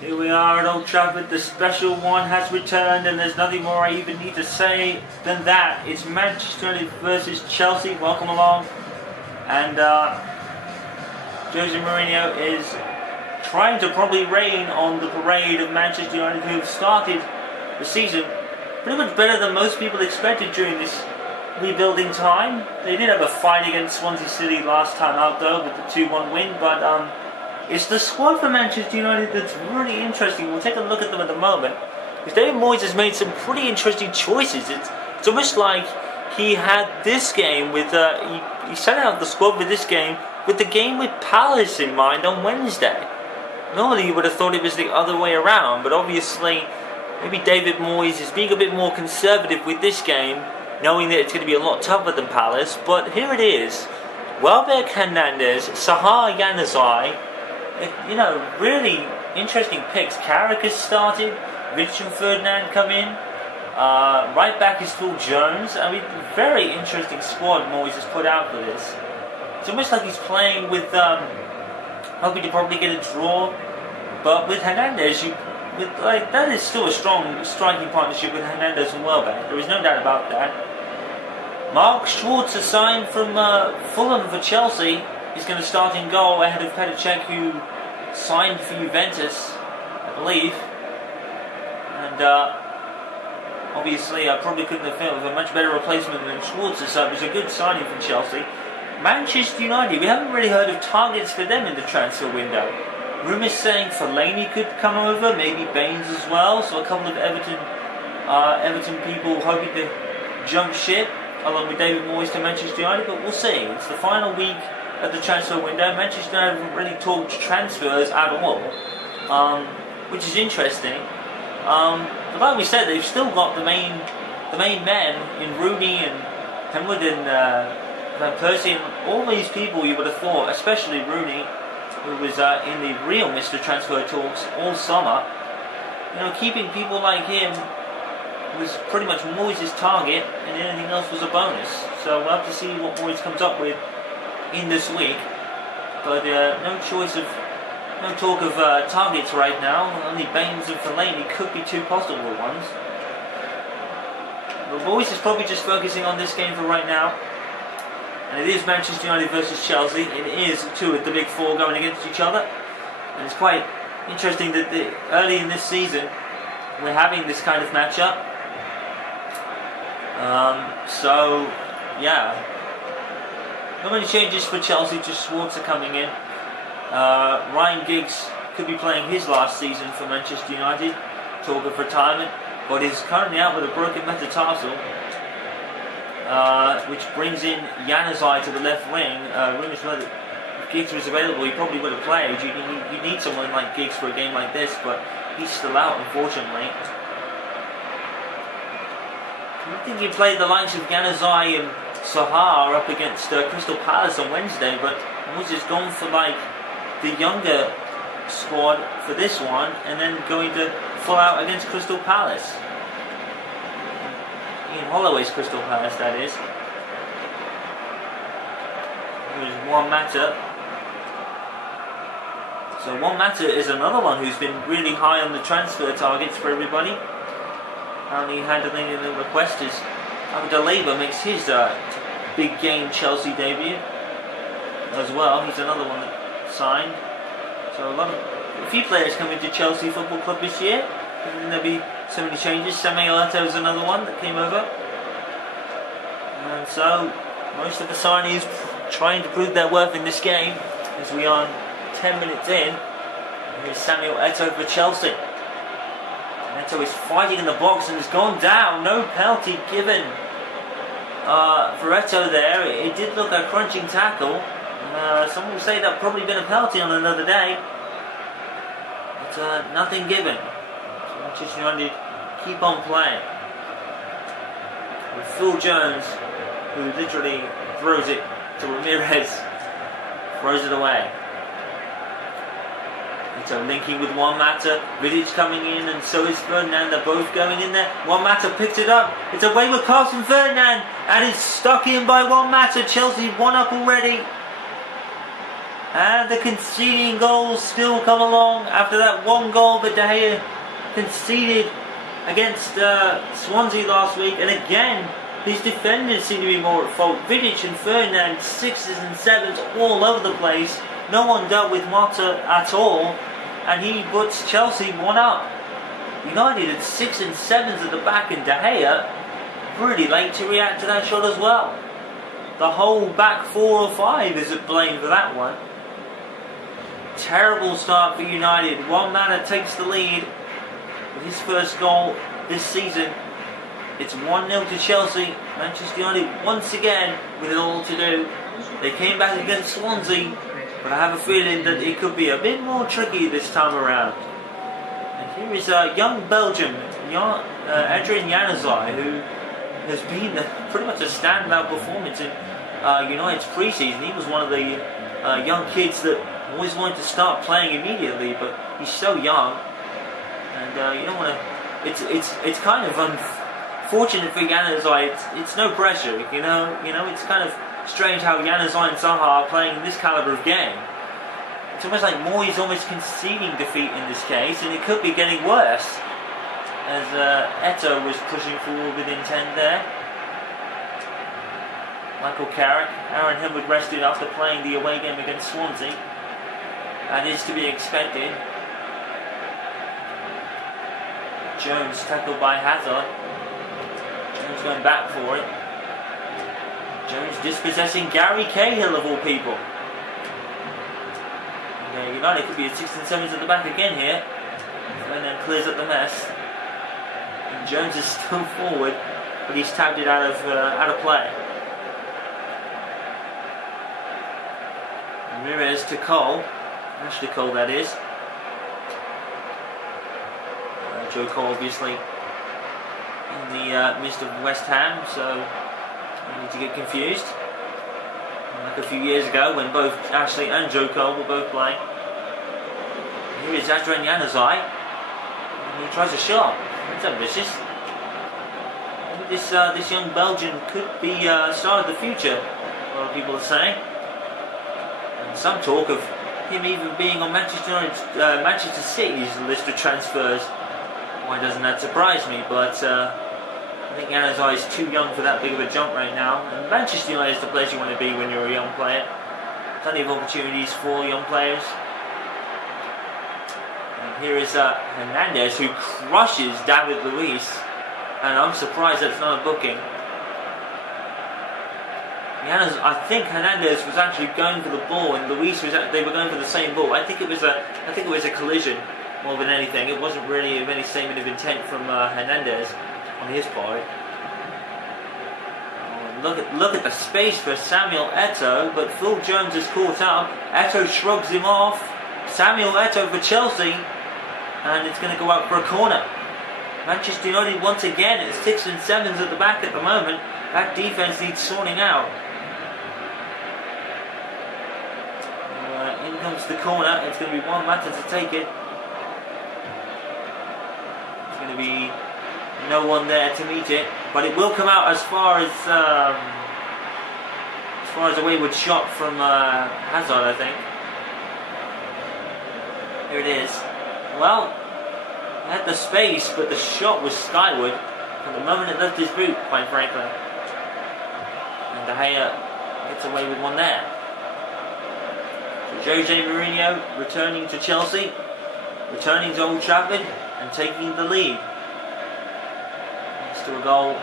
Here we are at Old Trafford, the special one has returned, and there's nothing more I even need to say than that. It's Manchester United versus Chelsea. Welcome along. And Jose Mourinho is trying to probably rain on the parade of Manchester United, who have started the season pretty much better than most people expected during this rebuilding time. They did have a fight against Swansea City last time out though with the 2-1 win, but it's the squad for Manchester United that's really interesting. We'll take a look at them at the moment, because David Moyes has made some pretty interesting choices. It's almost like he had this game with he set out the squad with this game with the game with Palace in mind on Wednesday. Normally you would have thought it was the other way around, but obviously maybe David Moyes is being a bit more conservative with this game, knowing that it's going to be a lot tougher than Palace. But here it is: Welbeck Hernandez, Sahar Januzaj. Really interesting picks. Carrick has started. Rich and Ferdinand come in. Right back is Phil Jones. I mean, very interesting squad Moyes has put out for this. It's almost like he's playing with, hoping to probably get a draw. But with Hernandez, that is still a strong striking partnership with Hernandez and Welbeck. There is no doubt about that. Mark Schwartz, signed from Fulham for Chelsea, is going to start in goal ahead of Petr Cech, who signed for Juventus, I believe. And obviously I probably couldn't have felt with a much better replacement than Schwartz, so it was a good signing from Chelsea. Manchester United, we haven't really heard of targets for them in the transfer window. Rumours saying Fellaini could come over, maybe Baines as well, so a couple of Everton people hoping to jump ship along with David Moyes to Manchester United, but we'll see. It's the final week at the transfer window. Manchester United haven't really talked transfers at all, which is interesting. But like we said, they've still got the main men in Rooney and Henwood and Van Persie and all these people. You would have thought, especially Rooney, who was in the real Mr. Transfer talks all summer. Keeping people like him was pretty much Moyes' target, and anything else was a bonus. So we'll have to see what Moyes comes up with in this week. But no talk of targets right now. Only Baines and Fellaini could be two possible ones. But Moyes is probably just focusing on this game for right now. And it is Manchester United versus Chelsea. It is two of the big four going against each other. And it's quite interesting that early in this season we're having this kind of matchup. Not many changes for Chelsea, just Schwartz are coming in. Ryan Giggs could be playing his last season for Manchester United, talk of retirement, but is currently out with a broken metatarsal, which brings in Januzaj to the left wing. Rumours were that if Giggs was available, he probably would have played. You need someone like Giggs for a game like this, but he's still out, unfortunately. I think he played the likes of Januzaj and Sahar up against Crystal Palace on Wednesday, but Moyes has gone for the younger squad for this one, and then going to full out against Crystal Palace. Ian Holloway's Crystal Palace, that is. Here's Juan Mata. So Juan Mata is another one who's been really high on the transfer targets for everybody. Apparently handling the request is Abdelaiba makes his big game Chelsea debut as well. He's another one that signed. So a few players coming to Chelsea Football Club this year. And there'll be so many changes. Samuel Eto'o is another one that came over. And so most of the signees trying to prove their worth in this game, as we are 10 minutes in. Here's Samuel Eto'o for Chelsea. Eto'o is fighting in the box and has gone down. No penalty given for Eto'o there. It did look a crunching tackle. Some will say that probably been a penalty on another day. But nothing given. So Manchester United keep on playing. With Phil Jones, who literally throws it to Ramirez. Throws it away. So linking with Juan Mata, Vidic coming in, and so is Ferdinand. They're both going in there. Juan Mata picks it up. It's a wayward pass from Ferdinand, and it's stuck in by Juan Mata. Chelsea 1 up already. And the conceding goals still come along after that one goal that De Gea conceded against Swansea last week. And again, his defenders seem to be more at fault. Vidic and Ferdinand, 6s and 7s all over the place. No one dealt with Mata at all. And he puts Chelsea 1-up. United at 6 and 7s at the back, and De Gea pretty late to react to that shot as well. The whole back 4 or 5 is at blame for that one. Terrible start for United. One man takes the lead with his first goal this season. It's 1-0 to Chelsea. Manchester United once again with it all to do. They came back against Swansea, but I have a feeling that it could be a bit more tricky this time around. And here is a young Belgian, Adrian Januzaj, who has been pretty much a standout performance in United's pre-season. He was one of the young kids that always wanted to start playing immediately, but he's so young, and you don't want to. It's kind of unfortunate for Januzaj. It's no pressure, you know. It's kind of strange how Januzaj and Zaha are playing in this caliber of game. It's almost like Moyes almost conceding defeat in this case, and it could be getting worse, as Eto'o was pushing forward with intent there. Michael Carrick, Aaron Hill rested after playing the away game against Swansea. That is to be expected. Jones tackled by Hazard. Jones going back for it. Jones dispossessing Gary Cahill of all people. United could be at 6 and 7s at the back again here. And then clears up the mess. And Jones is still forward, but he's tapped it out of play. Ramirez to Cole. Ashley Cole, that is. Joe Cole, obviously, in the midst of West Ham, so you need to get confused. Like a few years ago, when both Ashley and Joe Cole were both playing. Here is Adrian Januzaj. He tries a shot. It's ambitious. Maybe this young Belgian could be star of the future, a lot of people are saying. And some talk of him even being on Manchester City's list of transfers. Why doesn't that surprise me? But I think Januzaj is too young for that big of a jump right now. And Manchester United is the place you want to be when you're a young player. Plenty of opportunities for young players. And here is Hernandez, who crushes David Luiz. And I'm surprised that's not a booking. I think Hernandez was actually going for the ball, and Luiz they were going for the same ball. I think it was a collision more than anything. It wasn't really of any statement of intent from Hernandez on his part. Look at the space for Samuel Eto'o, but Phil Jones is caught up. Eto'o shrugs him off. Samuel Eto'o for Chelsea, and it's going to go out for a corner. Manchester United once again at 6 and 7s at the back at the moment. That defence needs sorting out. In comes the corner. It's going to be one matter to take it. There's going to be no one there to meet it, but it will come out as far as a wayward shot from Hazard, I think. Here it is. Well, he had the space, but the shot was skyward from the moment it left his boot, quite frankly. And De Gea gets away with one there. So Jose Mourinho returning to Chelsea, returning to Old Trafford, and taking the lead. Thanks to a goal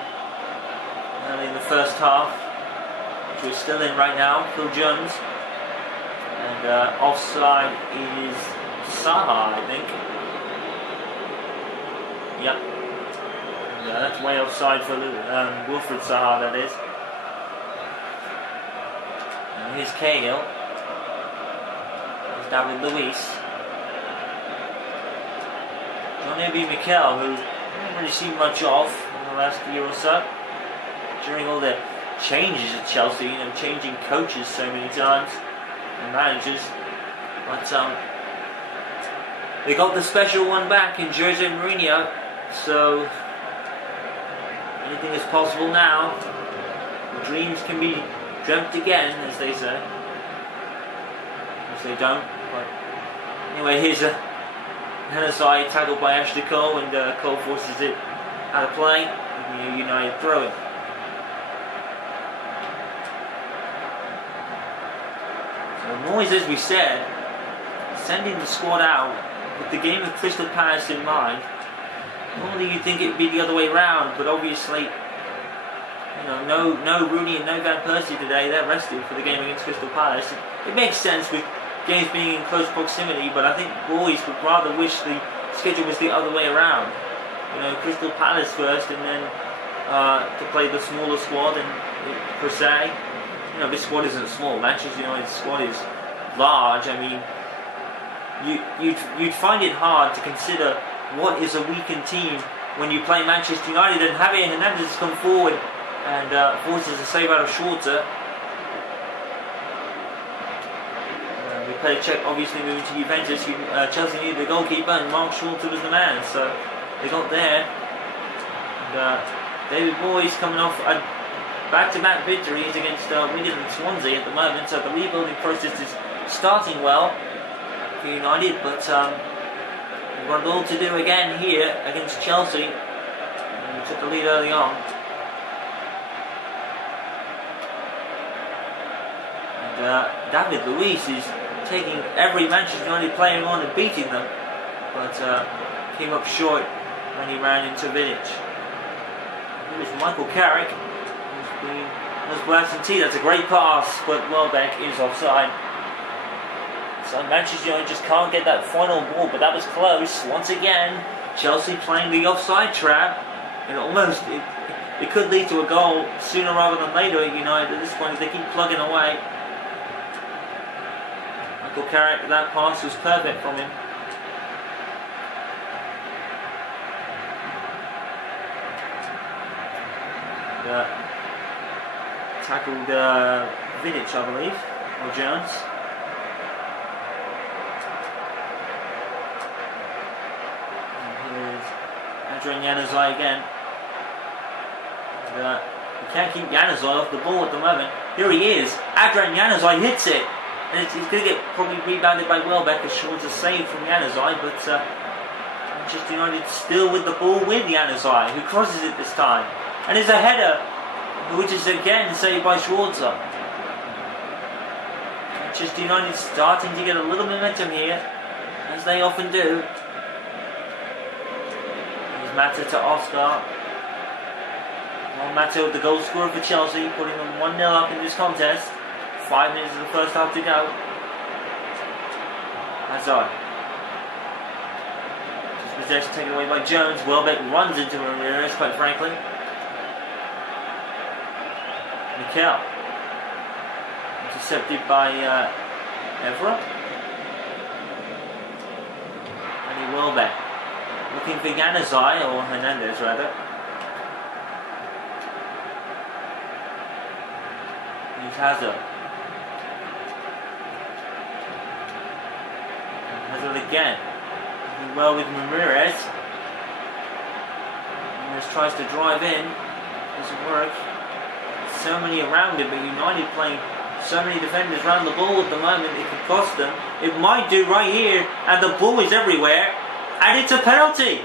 early in the first half, which we're still in right now. Phil Jones. And offside is Zaha, I think. Yep. Yeah, that's way offside for Wilfried Zaha, that is. And here's Cahill. There's David Luiz. John Obi Mikel, who I haven't really seen much of in the last year or so. During all the changes at Chelsea, changing coaches so many times and managers. But they got the special one back in Jose Mourinho, so anything is possible now. Dreams can be dreamt again, as they say. which they don't. But anyway, here's a Hanasai tackled by Ashley Cole, and Cole forces it out of play. United throw it. So Moyes, as we said, sending the squad out with the game of Crystal Palace in mind. Normally you'd think it'd be the other way round, but obviously, no Rooney and no Van Persie today. They're rested for the game against Crystal Palace. It makes sense with games being in close proximity, but I think Moyes would rather wish the schedule was the other way around. Crystal Palace first, and then to play the smaller squad, and per se, this squad isn't small. Manchester United's squad is large. I mean, you'd find it hard to consider what is a weakened team when you play Manchester United, and Javier Hernandez has come forward and forces a save out of Schwarzer. We played Czech, obviously moving to Juventus. Chelsea needed a goalkeeper, and Mark Schwarzer was the man, so they got there. And David Moyes coming off back-to-back victories against Wigan and Swansea at the moment, so the rebuilding process is starting well for United, but we've got all to do again here against Chelsea. And we took the lead early on. And David Luiz is taking every Manchester United player on and beating them, but came up short when he ran into Vidic. Here's Michael Carrick, who's been absentee. That's a great pass, but Welbeck is offside. So Manchester United just can't get that final ball, but that was close. Once again, Chelsea playing the offside trap, and almost it could lead to a goal sooner rather than later at United at this point as they keep plugging away. Michael Carrick, that pass was perfect from him. Tackled Vidic, I believe, or Jones. Adrian Januzaj again. And, you can't keep Januzaj off the ball at the moment. Here he is. Adrian Januzaj hits it. And he's going to get probably rebounded by Welbeck as Schwarzer saved from Januzaj, but Manchester United still with the ball with Januzaj, who crosses it this time. And it's a header, which is again saved by Schwarzer. Manchester United starting to get a little momentum here, as they often do. Mata to Oscar. Mata, the goal scorer for Chelsea, putting them 1-0 up in this contest. 5 minutes of the first half to go. Hazard. Just possession taken away by Jones. Welbeck runs into Ramirez, quite frankly. Mikel. Intercepted by Evra. And Welbeck. Looking for Januzaj, or Hernandez rather. Here's Hazard. Hazard again. Looking well with Ramirez. Ramirez tries to drive in. Doesn't work. So many around him, but United playing so many defenders around the ball at the moment, it could cost them. It might do right here, and the ball is everywhere. And it's a penalty.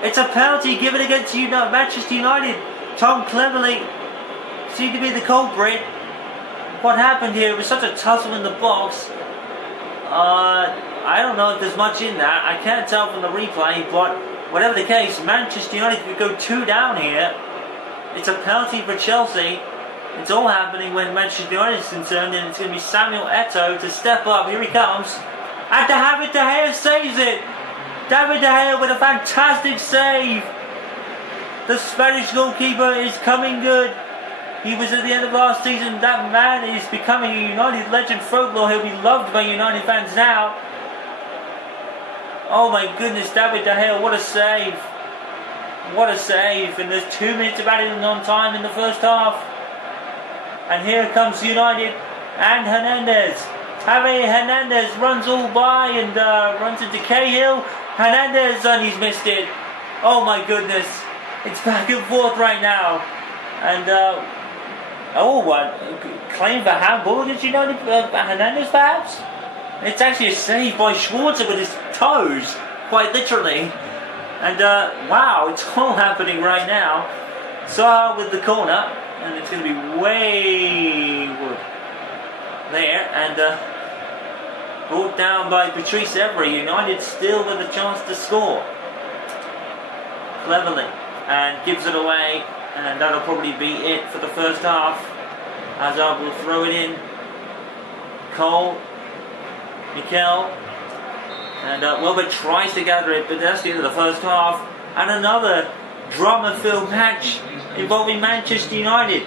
It's a penalty given against Manchester United. Tom Cleverley seemed to be the culprit. What happened here? It was such a tussle in the box. I don't know if there's much in that. I can't tell from the replay, but whatever the case, Manchester United could go 2 down here. It's a penalty for Chelsea. It's all happening when Manchester United is concerned, and it's going to be Samuel Eto'o to step up. Here he comes. And David De Gea saves it. David De Gea with a fantastic save. The Spanish goalkeeper is coming good. He was at the end of last season. That man is becoming a United legend folklore. He'll be loved by United fans now. Oh my goodness, David De Gea, what a save. What a save. And there's 2 minutes of added on time in the first half. And here comes United and Hernandez. Javier Hernandez runs all by and runs into Cahill. Hernandez, and he's missed it. Oh my goodness. It's back and forth right now. And, claim for handball against United, Hernandez perhaps? It's actually a save by Schwarzer with his toes, quite literally. And wow, it's all happening right now. So with the corner, and it's going to be wayward there, and brought down by Patrice Evra. United still with a chance to score. Cleverly, and gives it away, and that'll probably be it for the first half. Hazard will throw it in. Cole, Mikel, and Welbeck tries to gather it, but that's the end of the first half. And another drama-filled match involving Manchester United,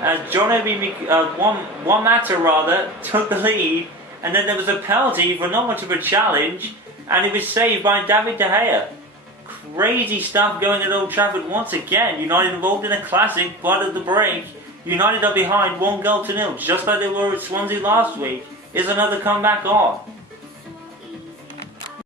as John Obi Juan Mata took the lead, and then there was a penalty for not much of a challenge, and it was saved by David De Gea. Crazy stuff going at Old Trafford once again. United involved in a classic, but at the break, United are behind 1-0, just like they were at Swansea last week. Is another comeback on?